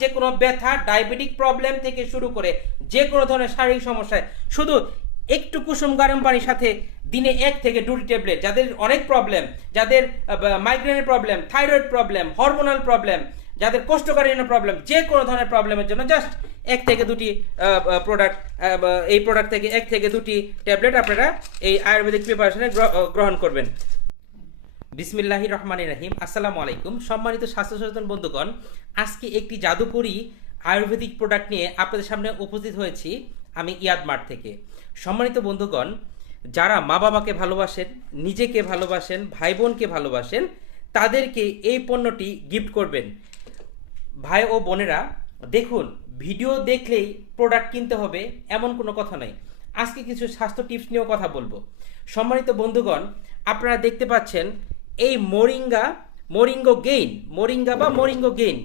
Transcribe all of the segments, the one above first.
যে কোনো ব্যথা, ডায়াবেটিক প্রবলেম থেকে শুরু করে যে কোনো ধরনের শারীরিক সমস্যায় শুধু একটু কুসুম গরম পানির সাথে দিনে 1 থেকে 2টি ট্যাবলেট, যাদের অনেক প্রবলেম, যাদের মাইগ্রেনের problem, thyroid problem, hormonal problem, যাদের কোষ্ঠকাঠিন্য প্রবলেম, যে কোনো ধরনের প্রবলেমের জন্য জাস্ট 1 থেকে 2টি প্রোডাক্ট, এই প্রোডাক্ট থেকে 1 থেকে 2টি ট্যাবলেট আপনারা এই আয়ুর্বেদিক প্রিপারেশনে গ্রহণ করবেন। বিসমিল্লাহির রহমানির রহিম। আসসালামু আলাইকুম সম্মানিত স্বাস্থ্য সচেতন বন্ধুগণ, আজকে একটি জাদুকরী আয়ুর্বেদিক প্রোডাক্ট নিয়ে আপনাদের সামনে উপস্থিত হয়েছি আমি ইয়াদ মার্ট থেকে। সম্মানিত বন্ধুগণ, যারা মা বাবাকে ভালোবাসেন, নিজেকে ভালোবাসেন, ভাই বোনকে ভালোবাসেন, তাদেরকে এই পণ্যটি গিফট করবেন। ভাই ও বোনেরা, দেখুন, ভিডিও দেখলেই প্রোডাক্ট কিনতে হবে এমন কোনো কথা নয়। আজকে কিছু স্বাস্থ্য টিপস নিয়েও কথা বলবো। সম্মানিত বন্ধুগণ, আপনারা দেখতে পাচ্ছেন এই মোরিঙ্গো গেইন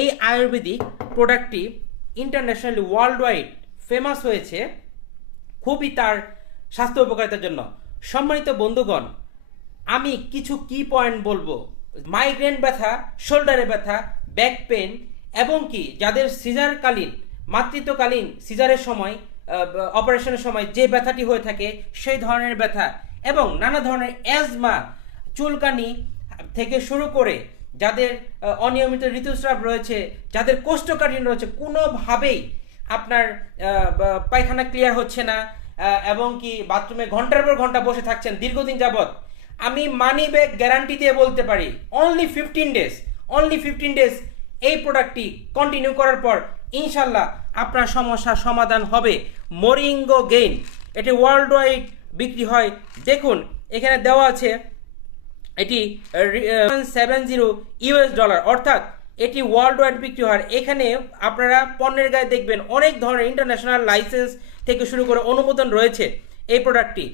এই আয়ুর্বেদিক প্রোডাক্টটি ইন্টারন্যাশনালি ওয়ার্ল্ড ওয়াইড ফেমাস হয়েছে খুবই তার স্বাস্থ্য উপকারিতার জন্য। সম্মানিত বন্ধুগণ, আমি কিছু কি পয়েন্ট বলবো। মাইগ্রেন ব্যথা, শোল্ডারে ব্যথা, ব্যাক পেন, এবং কি যাদের সিজারকালীন, মাতৃত্বকালীন সিজারের সময়, অপারেশনের সময় যে ব্যথাটি হয়ে থাকে সেই ধরনের ব্যথা, এবং নানা ধরনের অ্যাজমা, চুলকানি থেকে শুরু করে যাদের অনিয়মিত ঋতুস্রাব রয়েছে, যাদের কোষ্ঠকাঠিন্য রয়েছে, কোনোভাবেই আপনার পায়খানা ক্লিয়ার হচ্ছে না, এবং কি বাথরুমে ঘন্টার পর ঘন্টা বসে থাকছেন দীর্ঘদিন যাবৎ, আমি মানি ব্যাক গ্যারান্টি দিয়ে বলতে পারি অনলি 15 ডেজ এই প্রোডাক্টটি কন্টিনিউ করার পর ইনশাল্লাহ আপনার সমস্যার সমাধান হবে। মোরিঙ্গো গেইন, এটি ওয়ার্ল্ড ওয়াইড বিক্রি হয়। দেখুন, এখানে দেওয়া আছে এটি $70, অর্থাৎ এটি ওয়ার্ল্ড ওয়াইড বিক্রি হয়। এখানে আপনারা পণ্যের গায়ে দেখবেন অনেক ধরনের ইন্টারন্যাশনাল লাইসেন্স থেকে শুরু করে অনুমোদন রয়েছে এই প্রোডাক্টটি।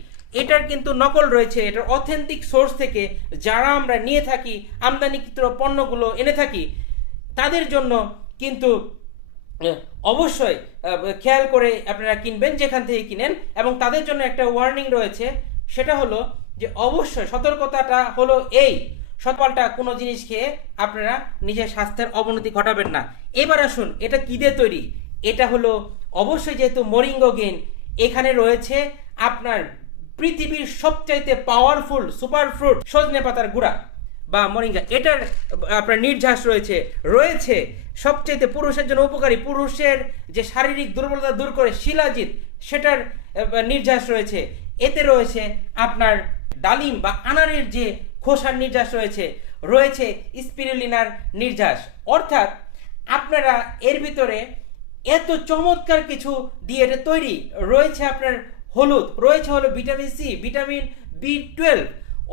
এটার কিন্তু নকল রয়েছে, এটার অথেন্টিক সোর্স থেকে যারা আমরা নিয়ে থাকি, আমদানিকৃত পণ্যগুলো এনে থাকি, তাদের জন্য কিন্তু অবশ্যই খেয়াল করে আপনারা কিনবেন যেখান থেকে কিনেন। এবং তাদের জন্য একটা ওয়ার্নিং রয়েছে, সেটা হলো যে অবশ্যই সতর্কতাটা হলো এই, সকালটা কোনো জিনিস খেয়ে আপনারা নিজের স্বাস্থ্যের অবনতি ঘটাবেন না। এবার আসুন, এটা কি দিয়ে তৈরি। এটা হলো অবশ্যই, যেহেতু মোরিঙ্গো গেইন, এখানে রয়েছে আপনার পৃথিবীর সবচাইতে পাওয়ারফুল সুপার ফ্রুট সজনে পাতার গুঁড়া বা মোরিঙ্গা। এটার আপনার নির্যাস রয়েছে সবচাইতে পুরুষের জন্য উপকারী, পুরুষের যে শারীরিক দুর্বলতা দূর করে শিলাজিৎ, সেটার নির্যাস রয়েছে। এতে রয়েছে আপনার ডালিম বা আনারের যে খোসার নির্যাস রয়েছে স্পিরুলিনার নির্যাস। অর্থাৎ আপনারা এর ভিতরে এত চমৎকার কিছু দিয়ে এটা তৈরি রয়েছে। আপনার হলুদ রয়েছে, হলো ভিটামিন সি, ভিটামিন B12।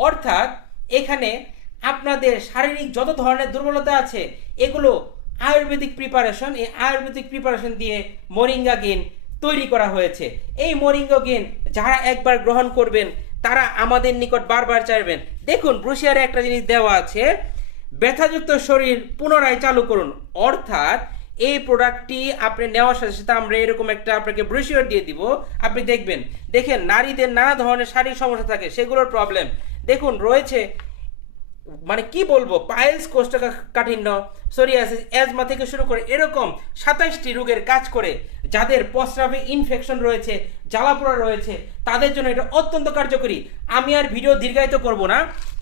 অর্থাৎ এখানে আপনাদের শারীরিক যত ধরনের দুর্বলতা আছে এগুলো আয়ুর্বেদিক প্রিপারেশন, এই আয়ুর্বেদিক প্রিপারেশন দিয়ে মোরিঙ্গা গেইন তৈরি করা হয়েছে। এই মোরিঙ্গা গেইন যারা একবার গ্রহণ করবেন তারা আমাদের নিকট বারবার চাইবেন। দেখুন, ব্রোশিয়ারে একটা জিনিস দেওয়া আছে, ব্যথাযুক্ত শরীর পুনরায় চালু করুন। অর্থাৎ এই প্রোডাক্টটি আপনি নেওয়ার সাথে সাথে আমরা এরকম একটা আপনাকে ব্রোশিওর দিয়ে দিব। আপনি দেখেন নারীদের নানা ধরনের শারীরিক সমস্যা থাকে, সেগুলোর প্রবলেম দেখুন রয়েছে, মানে কি বলবো, পাইলস, কোষ্ঠকাঠিন্য, সোরিয়াসিস, অ্যাজমা থেকে শুরু করে এরকম 27টি রোগের কাজ করে। যাদের প্রস্রাবে ইনফেকশন রয়েছে, জ্বালাপোড়া রয়েছে, তাদের জন্য এটা অত্যন্ত কার্যকরী। আমি আর ভিডিও দীর্ঘায়িত করব না।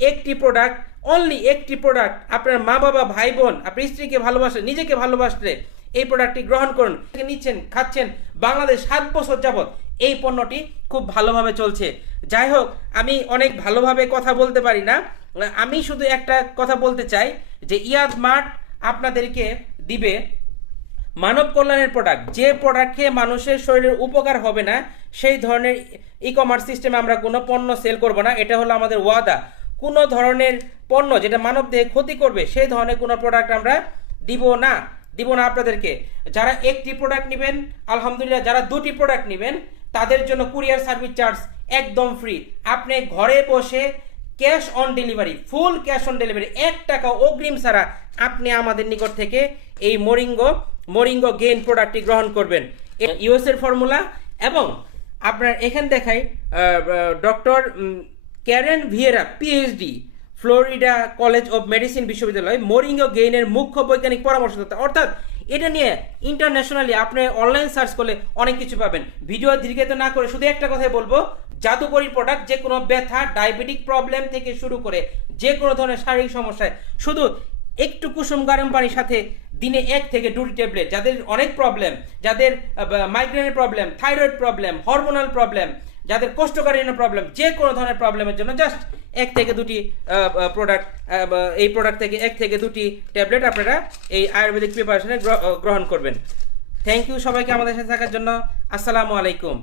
একটি প্রোডাক্ট, অনলি একটি প্রোডাক্ট, আপনার মা বাবা, ভাই বোন, আপনার স্ত্রীকে ভালোবাসলে, নিজেকে ভালোবাসলে এই প্রোডাক্টটি গ্রহণ করুন। নিচ্ছেন, খাচ্ছেন, বাংলাদেশ 7 বছর যাবত এই পণ্যটি খুব ভালোভাবে চলছে। যাই হোক, আমি অনেক ভালোভাবে কথা বলতে পারি না, আমি শুধু একটা কথা বলতে চাই যে ইয়াদ মার্ট আপনাদেরকে দিবে মানব কল্যাণের প্রোডাক্ট। যে প্রোডাক্ট খেয়ে মানুষের শরীরের উপকার হবে না সেই ধরনের ই-কমার্স সিস্টেমে আমরা কোনো পণ্য সেল করব না। এটা হলো আমাদের ওয়াদা। কোনো ধরনের পণ্য যেটা মানব দেহে ক্ষতি করবে সেই ধরনের কোনো প্রোডাক্ট আমরা দিব না আপনাদেরকে। যারা একটি প্রোডাক্ট নেবেন আলহামদুলিল্লাহ, যারা 2টি প্রোডাক্ট নেবেন তাদের জন্য কুরিয়ার সার্ভিস চার্জ একদম ফ্রি। আপনি ঘরে বসে cash on delivery, full cash on delivery, 1 টাকা অগ্রিম ছাড়া আপনি আমাদের নিকট থেকে এই মোরিঙ্গো গেইন প্রোডাক্টটি গ্রহণ করবেন। ইউএস এর ফর্মুলা, এবং আপনার এখানে দেখাই doctor Karen Vieira, PhD, Florida college of medicine বিশ্ববিদ্যালয়, মোরিঙ্গো গেইনের মুখ্য বৈজ্ঞানিক পরামর্শদাতা। অর্থাৎ এটা নিয়ে ইন্টারন্যাশনালি আপনি অনলাইন সার্চ করলে অনেক কিছু পাবেন। ভিডিও দীর্ঘায়িত না করে শুধু একটা কথাই বলবো, জাদুকরি প্রোডাক্ট যে কোনো ব্যথা, ডায়াবেটিক প্রবলেম থেকে শুরু করে যে কোনো ধরনের শারীরিক সমস্যায় শুধু একটু কুসুম গরম পানির সাথে দিনে 1 থেকে 2টি ট্যাবলেট, যাদের অনেক প্রবলেম, যাদের মাইগ্রেনের problem, thyroid problem, hormonal problem, যাদের কোষ্ঠকাঠিন্য প্রবলেম, যে কোনো ধরনের প্রবলেমের জন্য জাস্ট 1 থেকে 2টি প্রোডাক্ট, এই প্রোডাক্ট থেকে 1 থেকে 2টি ট্যাবলেট আপনারা এই আয়ুর্বেদিক প্রিপারেশনে গ্রহণ করবেন। থ্যাংক ইউ সবাইকে আমাদের সাথে থাকার জন্য। আসসালামু আলাইকুম।